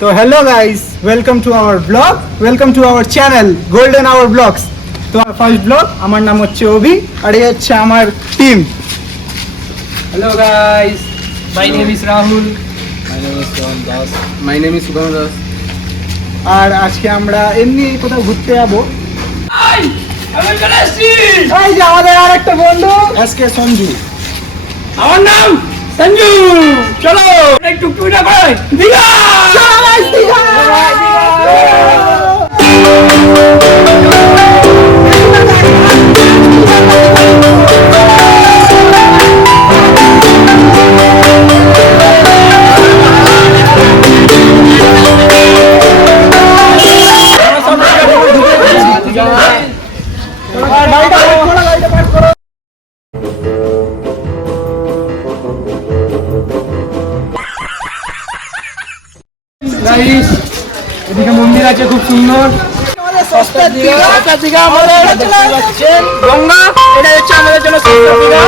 So hello guys, welcome to our vlog, welcome to our channel Golden Hour Vlogs. তো আমার first blog, আমার নাম হচ্ছে অভি আর এই হচ্ছে আমার team. Hello guys, my name is Rahul. My name is Rohan Das. My name is Sugam Das. আর আজকে আমরা এমনি কোথাও ঘুরতে যাবো। আমি চলে এসেছি। এই যে আমাদের আর একটা বন্ধু এসকে সঞ্জু। আমার নাম সঞ্জু। চলো একটু টুকটা করে দিঘা। চলো guys, দীঘা। আর গাড়িটা পার্ক করো, গাড়িটা পার্ক করো। গাইস, এদিকে মন্দির আছে খুব সুন্দর। আমাদের সস্তা দীঘা, সস্তা দীঘা আমাদের দেখতে পাচ্ছেন। গঙ্গা, এটা হচ্ছে আমাদের জন্য সস্তা দীঘা।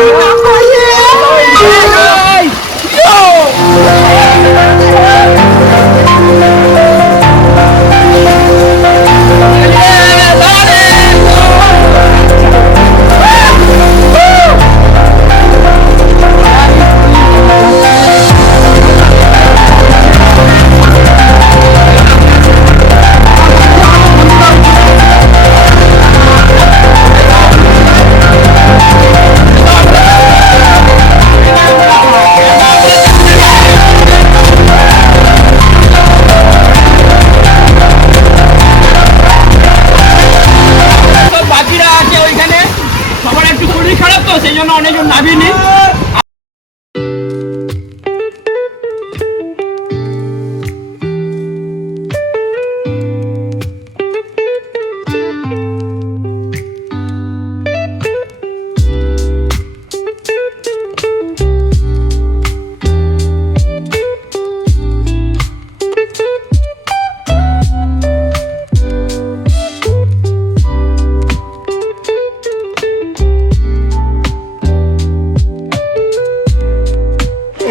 বাকিরা আছে ওইখানে, সবার একটু শরীর খারাপ তো সেই জন্য অনেকজন নামিনি।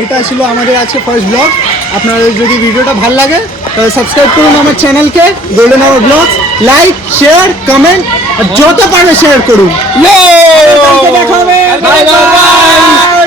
এটা ছিল আমাদের আজকে ফার্স্ট ব্লগ। আপনাদের যদি ভিডিওটা ভালো লাগে তাহলে সাবস্ক্রাইব করুন আমার চ্যানেলকে golden hour blogs, like share comment আর যত পারবে শেয়ার করুন। দেখা হবে। Bye by.